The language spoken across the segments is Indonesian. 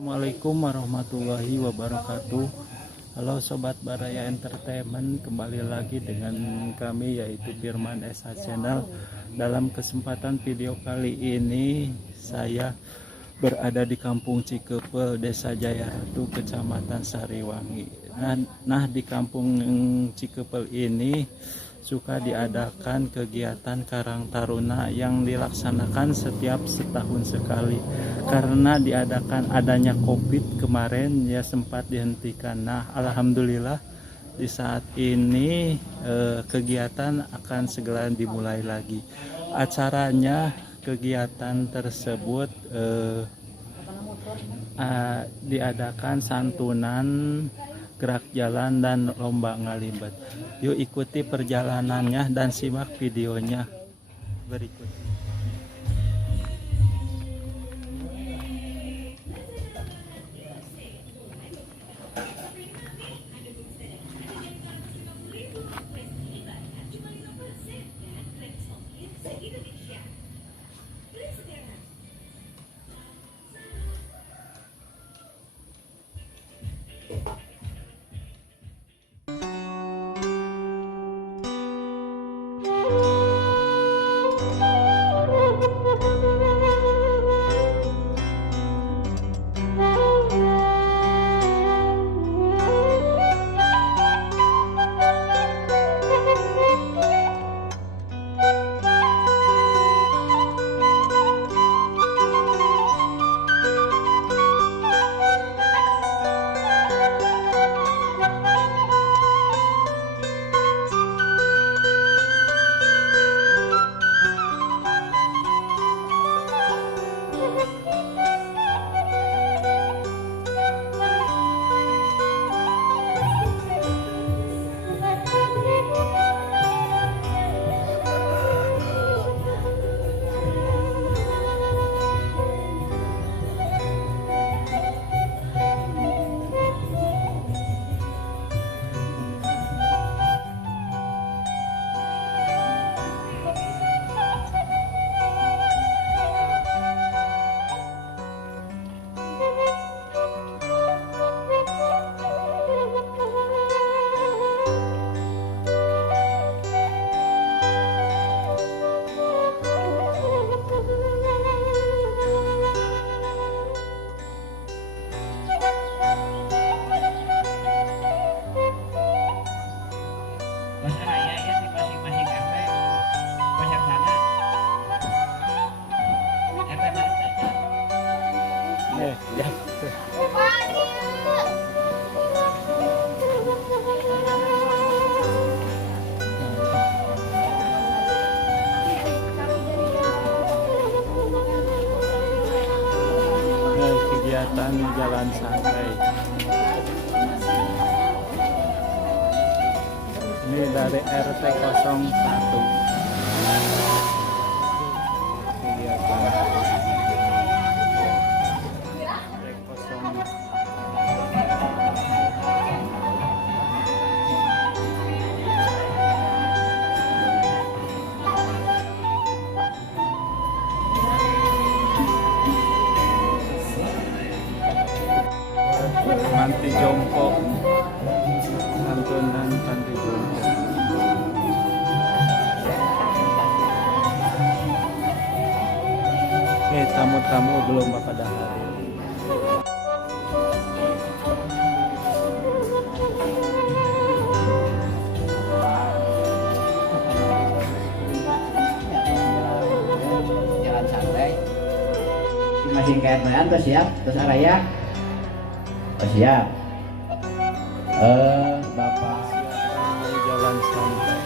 Assalamualaikum warahmatullahi wabarakatuh. Halo Sobat Baraya Entertainment, kembali lagi dengan kami yaitu Firman SH Channel. Dalam kesempatan video kali ini saya berada di Kampung Cikepel, Desa Jayaratu, Kecamatan Sariwangi. Nah, di Kampung Cikepel ini suka diadakan kegiatan Karang Taruna yang dilaksanakan setiap setahun sekali. Karena diadakan adanya COVID kemarin ya sempat dihentikan. Nah, alhamdulillah di saat ini kegiatan akan segera dimulai lagi. Acaranya, kegiatan tersebut diadakan santunan, gerak jalan, dan lomba ngalibet. Yuk ikuti perjalanannya dan simak videonya berikut. Kegiatan jalan santai ini dari RT 01. Kegiatan Panti Jompo, santunan Panti Jompo. Tamu-tamu belum pada hadir. Jalan santai. Masih kayak main tuh siap, terus araya. Oh, siap. Bapak Silakan jalan santai.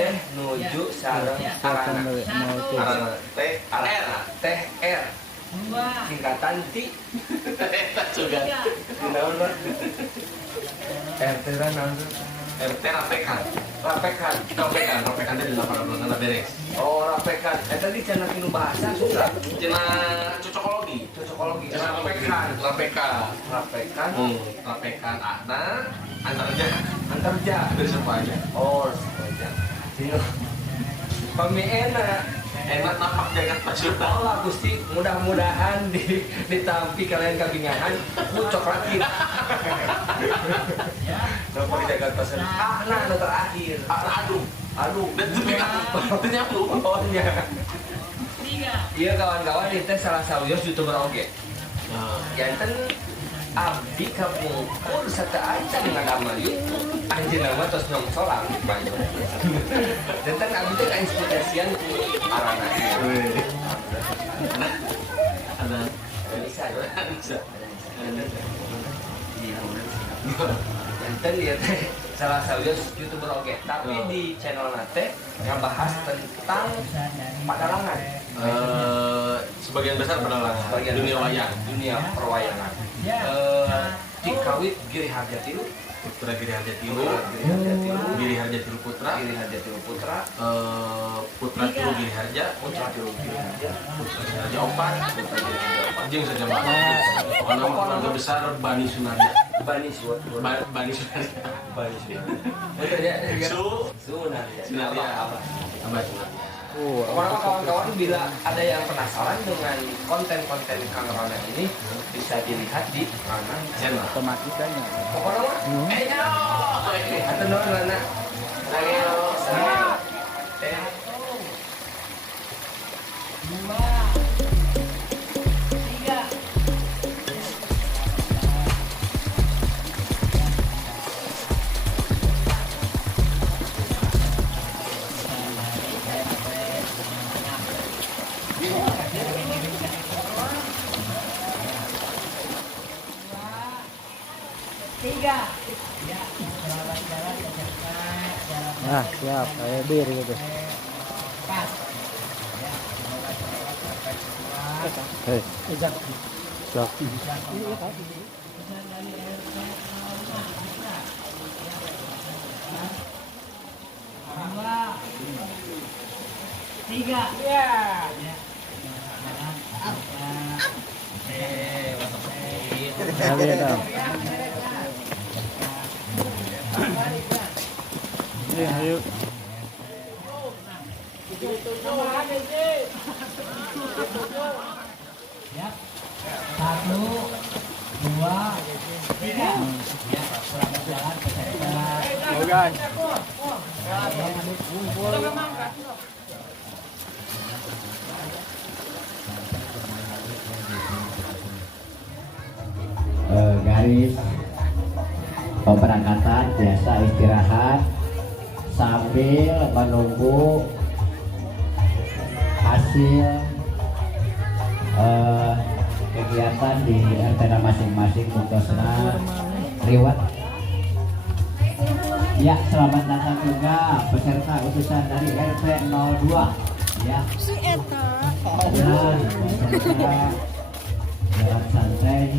teh nuju sareng arana. Arana teh teh R. Singkatan ti. Juga. Naon mah? RT naon? RT rapekan. Rapekan teh di lapangan beres. Oh, rapekan. Tadi cenah tinu bahasa Sunda. Cenah cocokologi. Rapekan. Rapekan ana antarja. Dari semuanya. Oh, semuanya. Sini. Pamiena enak napak jagat pasunda. Allah Gusti, mudah-mudahan ditampi kalian kabingahan ku coklatin. Napak jagat pasunda. Nah, terakhir. Aduh, dan nyambung. Oh, iya. Iya kawan-kawan, itu salah sawios YouTuber oge. Janten abdi kapungkur serta acan ngadamel YouTube. Anjeunna mah tos nyongsolang banyak. Janten abdi teh kainspirasian ku arana. Ada bisa. Janten dia teh salah sawios YouTuber oge, tapi di channel nate ngabahas tentang padalangan. Sebagian besar pedalangan dunia perwayangan. Dikawit Giri Harjatilu, Putra Giri Harjatilu, Giri Harjatilu Putra, Putra Tilu Giri Harja, Putra Giri Harja Opat, jeung saja keluarga besar Bani Sunarja. Sunarja. Abah Sunarja. Kawan-kawan bila ada yang penasaran dengan konten-konten Kang Rona ini bisa dilihat di mana channel Otomatikanya. pokoknya atau nona Nah, siap, kayak bir gitu. Hei, siap. Ayo dong. Ayo. Satu, dua, tiga. Selamat jalan peserta. Oh guys. Garis pemberangkatan biasa istirahat sambil menunggu hasil kegiatan di RT masing-masing Bukosna Riwat. Ya, selamat datang juga peserta utusan dari RT 02 ya. Si Eta. Jalan santai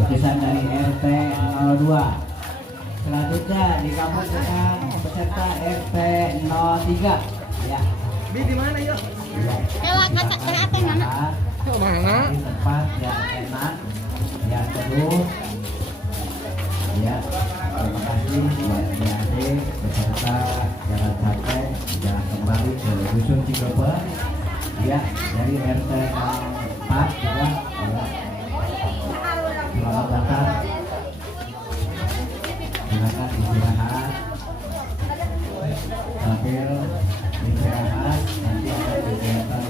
utusan dari RT 02. Selanjutnya dikabut dengan peserta RT 03 ya. Di mana yuk? Kaca mana? Mana? Di tempat yang enak, yang teduh. Ya, terima kasih buat adik beserta jalan santai, jalan kembali ke dusun Cigober. Ya, dari RT 4 juga. Ya. Selamat datang. Silakan istirahat sambil istirahat nanti ada kegiatan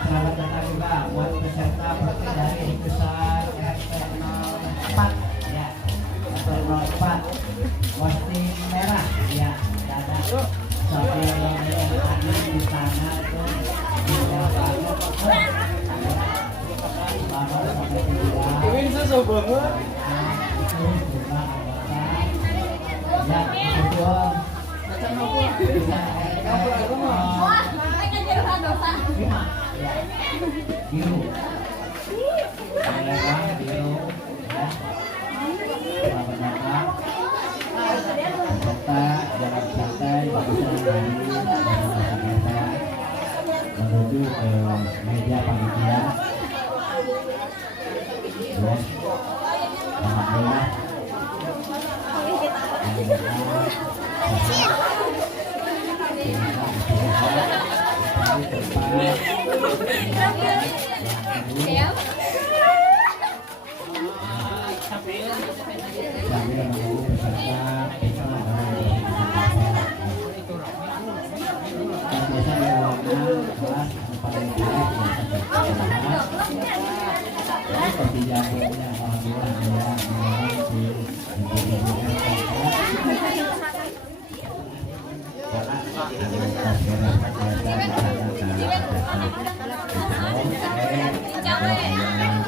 selamat datang juga buat peserta dari sambil yang di sana itu Ini susu banget. ya itu Wah, mereka jadi dosa. biru lewat biru ya selamat datang peserta jalan santai bagusnya dari Jakarta menuju ke meja panitia ya alhamdulillah Siap. sambil menunggu peserta bisa dan biasa di ruangan kelas paling baik seperti jadwalnya alhamdulillah ya di